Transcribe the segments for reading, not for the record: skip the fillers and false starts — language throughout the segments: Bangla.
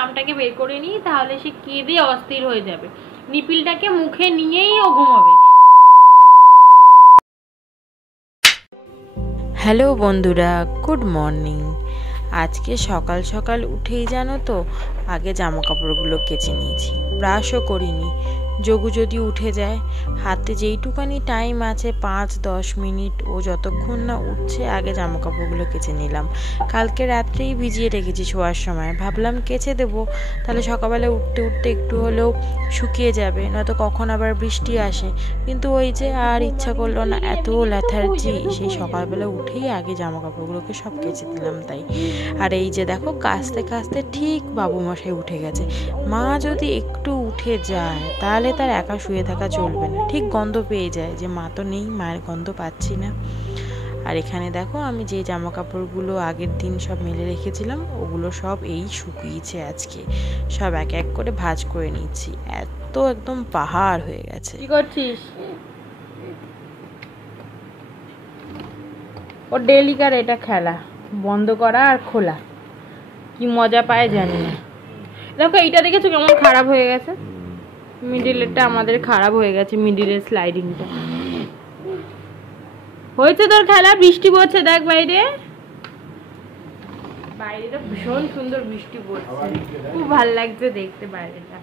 প্লামটাকে বের করে নিই, তাহলে সে কেঁদে অস্থির হয়ে যাবে। নিপিলটাকে মুখে নিয়েই ও ঘুমাবে। হ্যালো বন্ধুরা, গুড মর্নিং। আজকে সকাল সকাল উঠেই জানো তো, আগে জামা কাপড়গুলো কেচে নিয়েছি, ব্রাশও করিনি। যোগু যদি উঠে যায়, হাতে যেইটুকানি টাইম আছে 5-10 মিনিট, ও যতক্ষণ না উঠছে আগে জামা কাপড়গুলো কেচে নিলাম। কালকে রাত্রেই ভিজিয়ে রেখেছি শোয়ার সময়, ভাবলাম কেচে দেবো, তাহলে সকালবেলা উঠতে উঠতে একটু হলেও শুকিয়ে যাবে, নয়তো কখন আবার বৃষ্টি আসে। কিন্তু ওই যে আর ইচ্ছা করলো না, এত ল্যাথার্জি, সেই সকালবেলা উঠেই আগে জামা কাপড়গুলোকে সব কেচে দিলাম। তাই আর এই যে দেখো, কাচতে কাচতে ঠিক বাবু মশাই উঠে গেছে। মা যদি একটু উঠে যায় তাহলে তার একা শুয়ে থাকা চলবে না, ঠিক গন্ধ পেয়ে যায় যে মা তো নেই, মায়ের গন্ধ পাচ্ছি না। আর এখানে দেখো, আমি যে জামা কাপড়গুলো আগের দিন সব মেলে রেখেছিলাম ওগুলো সব এই শুকিয়েছে আজকে, সব এক এক করে ভাঁজ করে নিচ্ছি। এত একদম পাহাড় হয়ে গেছে। কি করছিস? ও ডেলিকার এটা খেলা, বন্ধ করা আর খোলা, কি মজা পায় জানি না। দেখো এইটা দেখেছো কেমন খারাপ হয়ে গেছে, মিডিলেরটা আমাদের খারাপ হয়ে গেছে, মিডিলের স্লাইডিংটা। হয়েছে তোর খেলা? বৃষ্টি পড়ছে দেখ বাইরে, বাইরেটা ভীষণ সুন্দর বৃষ্টি পড়ছে, খুব ভালো লাগছে দেখতে বাইরেটা।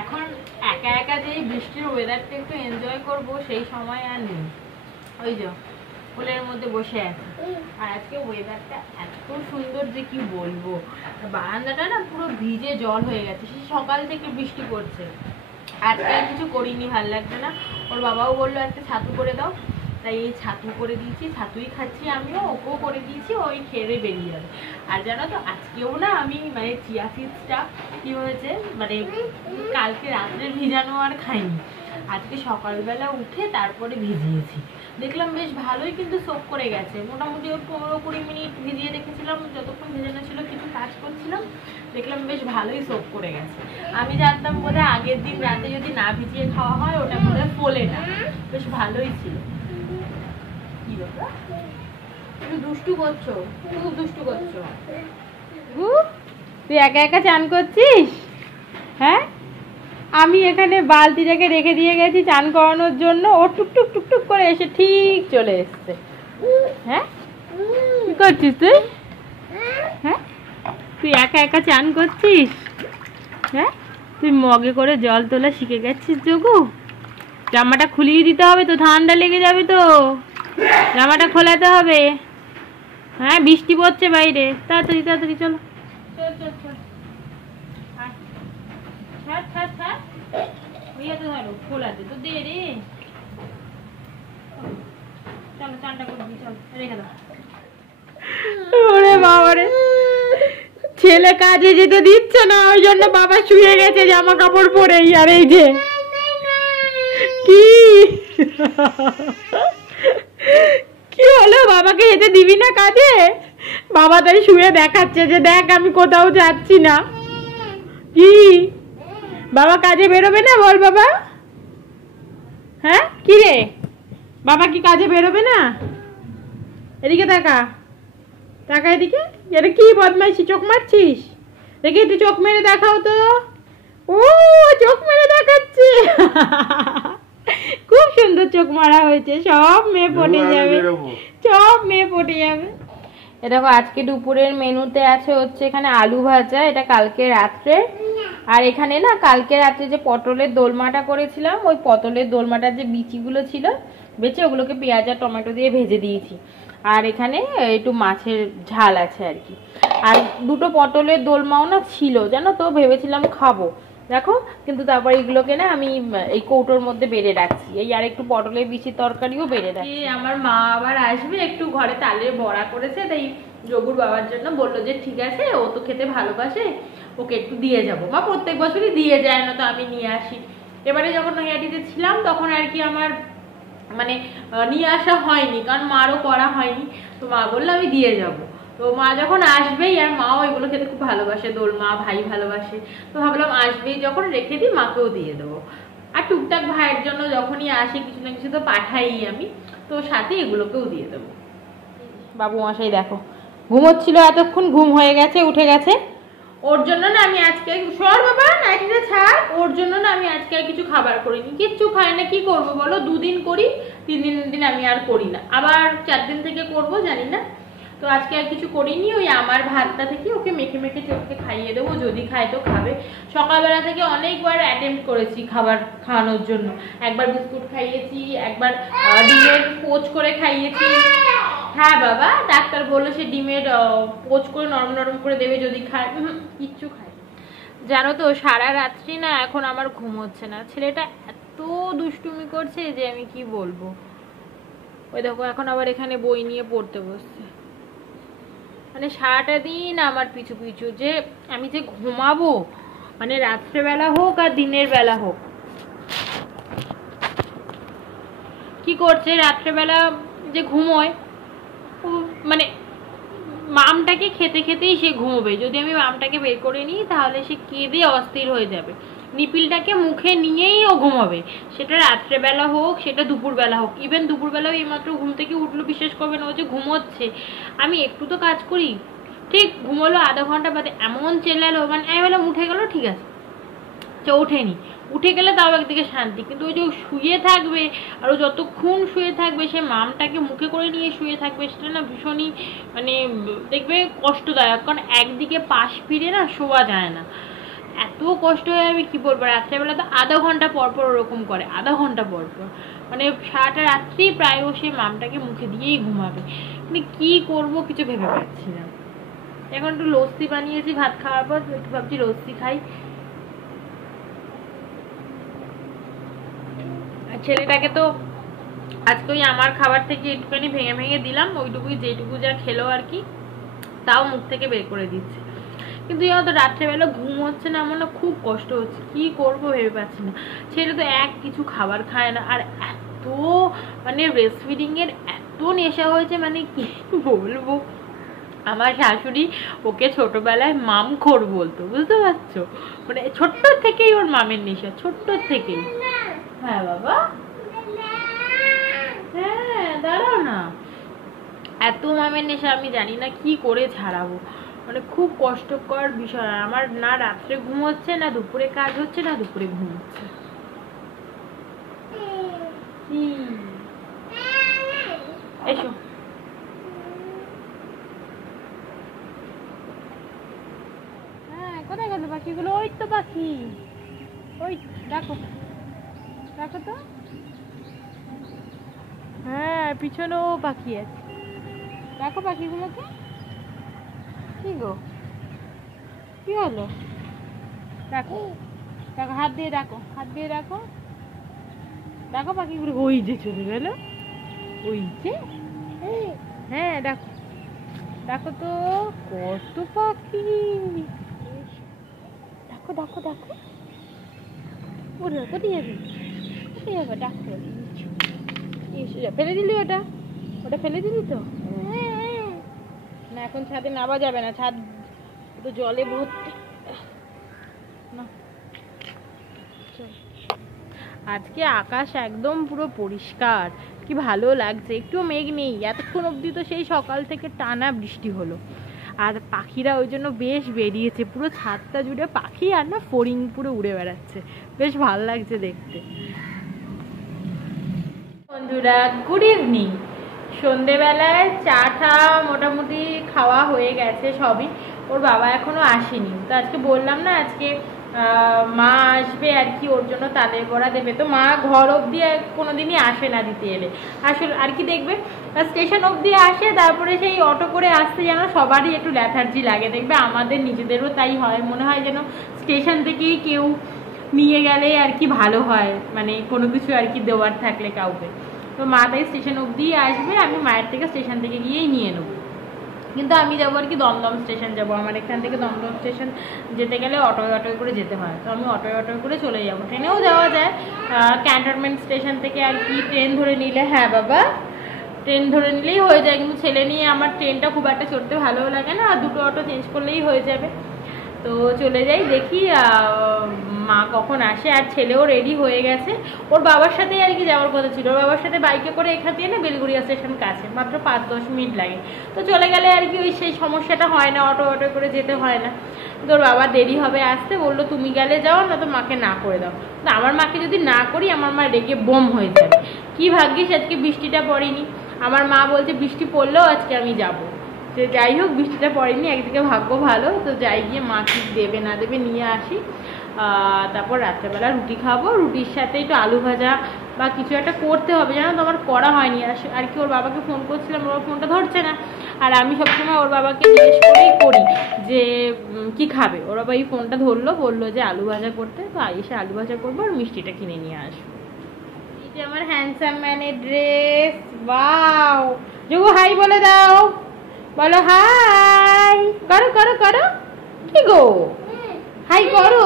এখন একা একা যে বৃষ্টির ওয়েদারটা একটু এনজয় করব সেই সময় আর নেই। ওই যে ফুলের মধ্যে বসে আছে, আর আজকে ওয়েদারটা এত সুন্দর যে কি বলবো, বারান্দাটা না পুরো ভিজে জল হয়ে গেছে, সেই সকাল থেকে বৃষ্টি পড়ছে। আজকে আর কিছু করিনি, ভালো লাগছে না। ওর বাবাও বললো একটা ছাতু করে দাও, তাই এই ছাতু করে দিয়েছি, ছাতুই খাচ্ছি আমিও, ওকেও করে দিয়েছি, ওই খেয়ে বেরিয়ে যাবে। আর জানো তো আজকেও না আমি মানে চিয়া সিডসটা কি হয়েছে, মানে কালকে রাত্রে ভিজানো আর খাইনি, আজকে সকালবেলা উঠে তারপরে ভিজিয়েছি। দেখলাম বেশ ভালোই কিন্তু সোক করে গেছে, মোটামুটি ওই 15-20 মিনিট ভিজিয়ে রেখেছিলাম, যতক্ষণ ভেজানো ছিল কিছু কাজ করছিলাম, দেখলাম বেশ ভালোই সোক করে গেছে। আমি জানতাম বোধহয় আগের দিন রাতে যদি না ভিজিয়ে খাওয়া হয় ওটা বোধহয় ফোলে না, বেশ ভালোই ছিল। কি ব্যাপার, একটু দুষ্টু করছো, খুব দুষ্টু করছো। তুই একা একা চান করছিস? হ্যাঁ, আমি এখানে বালতিটাকে রেখে দিয়ে গেছি চান করানোর জন্য, ও টুকটুক টুকটুক করে এসে ঠিক চলে এসছে। হ্যাঁ, কি করছিস তুই? হ্যাঁ, তুই একা একা চান করছিস? হ্যাঁ, তুই মগে করে জল তোলা শিখে গেছিস যোগু? জামাটা খুলিয়ে দিতে হবে তো, ঠান্ডা লেগে যাবে তো, জামাটা খোলাতে হবে। হ্যাঁ, বৃষ্টি পড়ছে বাইরে, তাড়াতাড়ি তাড়াতাড়ি চলো, চল চল চল, ছাড় ছাড় ছাড়, ওইটা ধরো খোলাতে তো দে রে, চলো চানটা করবি, চল রেখে দাও। ওরে বাবা রে, ছেলে কাজে যেতে দিচ্ছে না, ওই জন্য বাবা শুয়ে গেছে জামা কাপড় পরেই। আর এই যে কি কি হলো, বাবাকে যেতে দিবি না কাজে? বাবা তাই শুয়ে দেখাচ্ছে যে দেখ আমি কোথাও যাচ্ছি না। কি বাবা কাজে বেরোবে না? বল বাবা। হ্যাঁ কি রে, বাবা কি কাজে বেরোবে না? এদিকে তাকা, তাকা এদিকে। এটা কি বদমাইশি, চোখ মারছিস? দেখি একটু চোখ মেরে দেখাও তো। ও চোখ মেরে দেখাচ্ছে, খুব সুন্দর চোখ মারা হয়েছে, সব মেয়ে পটে যাবে, সব মেয়ে পটে যাবে। এ দেখো আজকে দুপুরের মেনুতে আছে হচ্ছে এখানে আলু ভাজা, এটা কালকে রাত্রে। আর এখানে না কালকে রাত্রে যে পটলের দোলমাটা করেছিলাম, ওই পটলের দোলমাটার যে বিচিগুলো ছিল বেঁচে, ওগুলোকে পেঁয়াজ আর টমেটো দিয়ে ভেজে দিয়েছি। আর এখানে একটু মাছের ঝাল আছে আর কি। আর দুটো পটলের দোলমাও না ছিল জানো তো, ভেবেছিলাম খাবো, দেখো, কিন্তু তারপর এগুলোকে না আমি এই কৌটোর মধ্যে বেড়ে রাখছি, এই আর একটু পটলের বিচির তরকারিও বেড়ে রাখছি। আমার মা আবার আসবে, একটু ঘরে তালের বড়া করেছে, তাই যোগুর বাবার জন্য বললো যে ঠিক আছে, ও তো খেতে ভালোবাসে, ওকে একটু দিয়ে যাবো। মা প্রত্যেক বছরই দিয়ে যায়, না তো আমি নিয়ে আসি। এবারে যখন নৈহাটিতে ছিলাম তখন আর কি আমার মানে নিয়ে আসা হয়নি, কারণ মারও করা হয়নি। তো মা বললো আমি দিয়ে যাব। তো মা যখন আসবেই, আর মাও এগুলো খেতে খুব ভালোবাসে, দোলমা ভাই ভালোবাসে, তো ভাবলাম আসবেই যখন রেখে দিই, মাকেও দিয়ে দেবো। আর টুকটাক ভাইয়ের জন্য যখনই আসে কিছু না কিছু তো পাঠাই আমি, তো সাথে এগুলোকেও দিয়ে দেবো। বাবু মশাই দেখো ঘুমোচ্ছিল, এতক্ষণ ঘুম হয়ে গেছে, উঠে গেছে। ওর জন্য না আমি আজকে, সর বাবা নাইটিটা ছাড়, ওর জন্য না আমি আজকে আর কিছু খাবার করিনি, কিচ্ছু খাই না। কি করবো বলো, 2 দিন করি, 3 দিন আমি আর করি না, আবার 4 দিন থেকে করব জানি না। তো আজকে আর কিছু করিনি, ওই আমার ভাতটা থেকে ওকে মেখে মেখে চোখকে খাইয়ে দেবো, যদি খায় তো খাবে। সকালবেলা থেকে অনেকবার অ্যাটেম্প্ট করেছি খাবার খাওয়ানোর জন্য, একবার বিস্কুট খাইয়েছি, একবার ডিমের পোচ করে খাইয়েছি। হ্যাঁ বাবা, ডাক্তার বললো সে ডিমের পোচ করে নরম নরম করে দেবে যদি খায়, কিচ্ছু খায়। জানো তো সারা রাত্রি না এখন আমার ঘুম হচ্ছে না, ছেলেটা এত দুষ্টুমি করছে যে আমি কি বলবো। ওই দেখো এখন আবার এখানে বই নিয়ে পড়তে বসছে, মানে সারাটা দিন আমার পিছু পিছু, যে আমি যে ঘুমাবো, মানে রাত্রেবেলা হোক আর দিনের বেলা হোক। কি করছে রাত্রেবেলা যে ঘুমোয়, মানে মামটাকে খেতে খেতেই সে ঘুমোবে, যদি আমি মামটাকে বের করে নিই তাহলে সে কেঁদে অস্থির হয়ে যাবে, নিপিলটাকে মুখে নিয়েই ও ঘুমাবে, সেটা রাত্রেবেলা হোক সেটা দুপুরবেলা হোক। ইভেন দুপুরবেলাও এইমাত্র ঘুম থেকে উঠলো, বিশ্বাস করবে না ও যে ঘুমোচ্ছে, আমি একটু তো কাজ করি, ঠিক ঘুমোলো আধা ঘন্টা বাদে এমন চেল্লালো, মানে আমি বললাম উঠে গেলো ঠিক আছে, ওঠেনি, উঠে গেলে তাও একদিকে শান্তি, কিন্তু ওই যে শুয়ে থাকবে, আর ও যতক্ষণ শুয়ে থাকবে সে মামটাকে মুখে করে নিয়ে শুয়ে থাকবে, সেটা না ভীষণই মানে দেখবে কষ্টদায়ক, কারণ একদিকে পাশ ফিরে না শোয়া যায় না, এত কষ্ট হয় আমি কি বলবো। রাত্রেবেলা তো আধা ঘন্টা পর পর ওরকম করে, আধা ঘন্টা পর পর, মানে সারাটা রাত্রি প্রায় ও সে মামটাকে মুখে দিয়েই ঘুমাবে, মানে কি করব কিছু ভেবে পাচ্ছি না। এখন একটু লস্যি বানিয়েছি ভাত খাওয়ার পর, একটু ভাবছি লস্যি খাই। ছেলেটাকে তো আজকে ওই আমার খাবার থেকে একটুখানি ভেঙে ভেঙে দিলাম, ওইটুকুই যেটুকু যা খেলো আর কি, তাও মুখ থেকে বের করে দিচ্ছে। কিন্তু তো রাত্রেবেলা ঘুম হচ্ছে না, আমার না খুব কষ্ট হচ্ছে, কি করব ভেবে পাচ্ছি না। ছেলে তো এক কিছু খাবার খায় না, আর এত মানে ব্রেস্ট ফিডিং এর এত নেশা হয়েছে, মানে কি বলবো। আমার শাশুড়ি ওকে ছোটবেলায় মামখোর বলতো, বুঝতে পারছো, মানে ছোট্ট থেকেই ওর মামের নেশা, ছোট্ট থেকেই। হ্যাঁ বাবা, হ্যাঁ দাঁড়াও না, এত মামের নেশা আমি জানি না কি করে ছাড়াবো, মানে খুব কষ্টকর বিষয়। আমার না রাত্রে ঘুম হচ্ছে, না দুপুরে কাজ হচ্ছে, না দুপুরে ঘুম হচ্ছে। এসো, হ্যাঁ কোথায় গেল পাখিগুলো, ওই তো পাখি, ওই দেখো দেখো তো, হ্যাঁ পিছনেও পাখি আছে, দেখো পাখিগুলোকে। কি গো, কি হলো, দেখো দেখো, হাত দিয়ে দেখো, হাত দিয়ে দেখো, দেখো পাখিগুলো ওই যে চলে গেল, ওই যে, হ্যাঁ দেখো দেখো তো কত পাখি, দেখো দেখো দেখো, ওরে কোথায় যাবি, কোথায় যাবে, দেখো ফেলে দিলি, ওটা ওটা ফেলে দিলি তো না, এখন ছাদে নামা যাবে না, ছাদ তো জলে ভর্তি না। আজকে আকাশ একদম পুরো পরিষ্কার, কি ভালো লাগছে, একটু মেঘ নেই, এতক্ষণ অবধি তো সেই সকাল থেকে টানা বৃষ্টি হলো, আর পাখিরা ওই জন্য বেশ বেরিয়েছে, পুরো ছাদটা জুড়ে পাখি, আর না ফড়িং পুরো উড়ে বেড়াচ্ছে, বেশ ভালো লাগছে দেখতে। বন্ধুরা গুড ইভিনিং, সন্ধেবেলায় চাটা মোটামুটি খাওয়া হয়ে গেছে সবই, ওর বাবা এখনো আসেনি, তো আজকে বললাম না আজকে মা আসবে আর কি, ওর জন্য তালের বড়া দেবে, তো মা ঘর অবধি কোনোদিনই আসে না দিতে এলে, আসলে আর কি দেখবে স্টেশন অবধি আসে, তারপরে সেই অটো করে আসতে যেন সবারই একটু ল্যাথার্জি লাগে, দেখবে আমাদের নিজেদেরও তাই হয়, মনে হয় যেন স্টেশন থেকেই কেউ নিয়ে গেলে আর কি ভালো হয়, মানে কোনো কিছু আর কি দেওয়ার থাকলে কাউকে। তো মা তাই স্টেশন অবধি আসবে, আমি মায়ের থেকে স্টেশন থেকে গিয়েই নিয়ে নেবো। কিন্তু আমি যাবো আর কি দমদম স্টেশন যাবো। আমার এখান থেকে দমদম স্টেশন যেতে গেলে অটোয় করে যেতে হয়, তো আমি অটোয় করে চলে যাবো। ট্রেনেও যাওয়া যায়, ক্যান্টনমেন্ট স্টেশন থেকে আর কি ট্রেন ধরে নিলে, হ্যাঁ বাবা ট্রেন ধরে নিলেই হয়ে যায়। কিন্তু ছেলে নিয়ে আমার ট্রেনটা খুব একটা চড়তে ভালোও লাগে না, আর দুটো অটো চেঞ্জ করলেই হয়ে যাবে। তো চলে যাই, দেখি মা কখন আসে। আর ছেলেও রেডি হয়ে গেছে, ওর বাবার সাথেই আর কি যাওয়ার কথা ছিল। ওর বাবার সাথে বাইকে করে এখান দিয়ে না বেলগুড়িয়া স্টেশন কাছে, মাত্র 5-10 মিনিট লাগে। তো চলে গেলে আর কি ওই সেই সমস্যাটা হয় না, অটো করে যেতে হয় না। তো ওর বাবা দেরি হবে আসতে, বললো তুমি গেলে যাও, না তো মাকে না করে দাও। তো আমার মাকে যদি না করি আমার মা রেগে বোম হয়ে যাবে। কি ভাগ্যিস আজকে বৃষ্টিটা পড়েনি। আমার মা বলছে বৃষ্টি পড়লেও আজকে আমি যাবো। তো যাই হোক বৃষ্টিটা পড়েনি, একদিকে ভাগ্য ভালো। তো যাই গিয়ে মা কি দেবে না দেবে নিয়ে আসি। তারপর রাত্রেবেলা রুটি খাবো, রুটির সাথে একটু আলু ভাজা বা কিছু একটা করতে হবে, জানো তো আমার করা হয়নি। আর কি ওর বাবাকে ফোন করছিলাম, ওর ফোনটা ধরছে না। আর আমি সবসময় ওর বাবাকে জিজ্ঞেস করেই করি যে কি খাবে। ওর বাবা এই ফোনটা ধরলো, বললো যে আলু ভাজা করতে। তো এসে আলু ভাজা করবো আর মিষ্টিটা কিনে নিয়ে আসবো। এই যে আমার হ্যান্ডসাম ম্যানের ড্রেস, ওয়াও। যোগু হাই বলে দাও, বলো হাই। করো করো করো, কি গো হাই করো।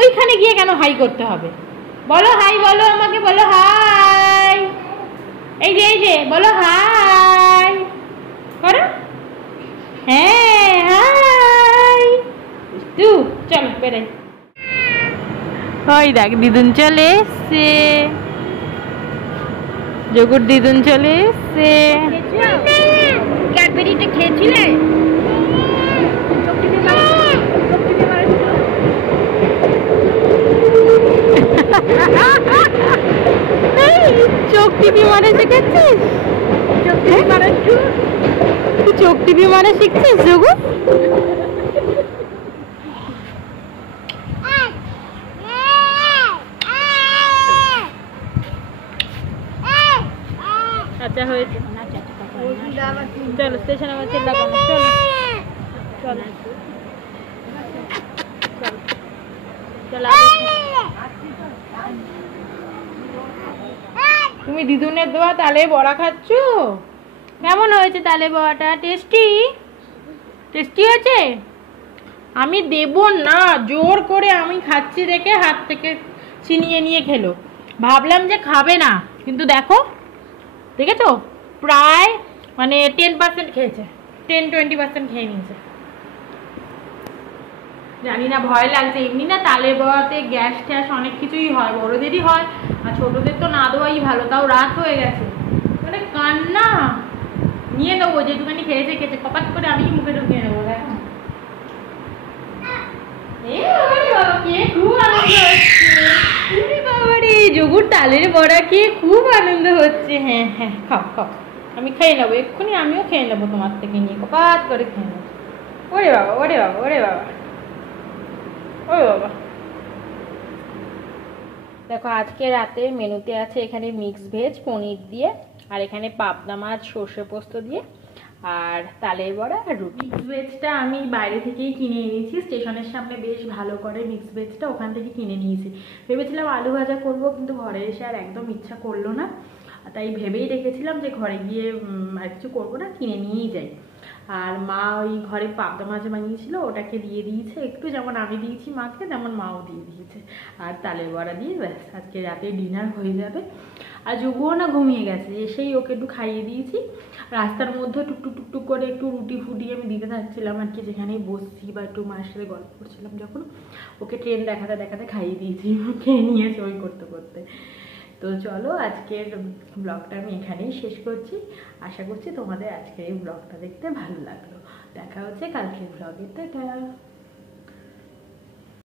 ওইখানে গিয়ে কেন হাই করতে হবে? বলো হাই, বলো আমাকে, বলো হাই। এই যে বলো হাই করো। হ্যাঁ হাই। চলো বেড়াই। ওই দেখ দিদুন চলে এসছে, যোগুর দিদুন চলে এসছে। ক্যাডবেরিটা খেয়েছিলে? চোখ টিপি মারে শিখেছিস? তুই চোখ টিপি মারে শিখছিস যোগু? আচ্ছা হয়েছে, চলো স্টেশনে আমার চিল্লাবো না। চলো চলো চলো। তুমি দিদুনের দেওয়া তালে বড়া খাচ্ছ? কেমন হয়েছে তালে বড়াটা? টেস্টি টেস্টি হয়েছে? আমি দেব না, জোর করে আমি খাচ্ছি দেখে হাত থেকে ছিনিয়ে নিয়ে খেলো। ভাবলাম যে খাবে না, কিন্তু দেখো দেখেছো প্রায় মানে 10% খেয়েছে, 10-20% খেয়ে নিয়েছে। জানি না, ভয় লাগছে। এমনি না তালে বড়াতে গ্যাস ট্যাস অনেক কিছুই হয়, বড়দেরই হয়, আর ছোটদের তো না দেওয়াই ভালো। তাও রাত হয়ে গেছে, মানে কান্না। নিয়ে নেবো, যেটুখানি খেয়েছে কপাত করে আমি মুখে ঢুকিয়ে নেবো। দেখো যোগুর তালের বড়া খেয়ে খুব আনন্দ হচ্ছে। হ্যাঁ হ্যাঁ খাও খাও, আমি খেয়ে নেবো এক্ষুনি, আমিও খেয়ে নেবো তোমার থেকে নিয়ে, কপাত করে খেয়ে নেবো। ওরে বাবা ওরে বাবা ওরে বাবা ওরে বাবা। দেখো আজকে রাতে মেনুতে আছে এখানে মিক্স ভেজ পনির দিয়ে, আর এখানে পাবদা মাছ সর্ষে পোস্ত দিয়ে, আর তালের বড়া আর রুটি। মিক্স ভেজটা আমি বাইরে থেকেই কিনে এনেছি, স্টেশনের সামনে বেশ ভালো করে মিক্স ভেজটা, ওখান থেকে কিনে নিয়েছি। ভেবেছিলাম আলু ভাজা করবো, কিন্তু ঘরে এসে আর একদম ইচ্ছা করলো না, তাই ভেবেই রেখেছিলাম যে ঘরে গিয়ে আর কিছু করবো না, কিনে নিয়েই যাই। আর মা ওই ঘরে পাবদা মাছ বানিয়েছিল, ওটাকে দিয়ে দিয়েছে একটু, যেমন আমি দিয়েছি মাকে তেমন মাও দিয়ে দিয়েছে। আর তালের বড়া দিয়ে ব্যাস আজকে রাতে ডিনার হয়ে যাবে। আর যোগুও না ঘুমিয়ে গেছে, এসেই ওকে একটু খাইয়ে দিয়েছি। রাস্তার মধ্যে টুকটুক করে একটু রুটি ফুটি আমি দিতে থাকছিলাম আর কি, যেখানেই বসছি বা একটু মায়ের সাথে গল্প করছিলাম যখন, ওকে ট্রেন দেখাতে দেখাতে খাইয়ে দিয়েছি, খেয়ে নিয়েছে ওই করতে করতে। তো চলো আজকের ব্লগটা আমি এখানেই শেষ করছি। আশা করছি তোমাদের আজকের এই ব্লগটা দেখতে ভালো লাগলো। দেখা হচ্ছে কালকের ব্লগে, টাটা।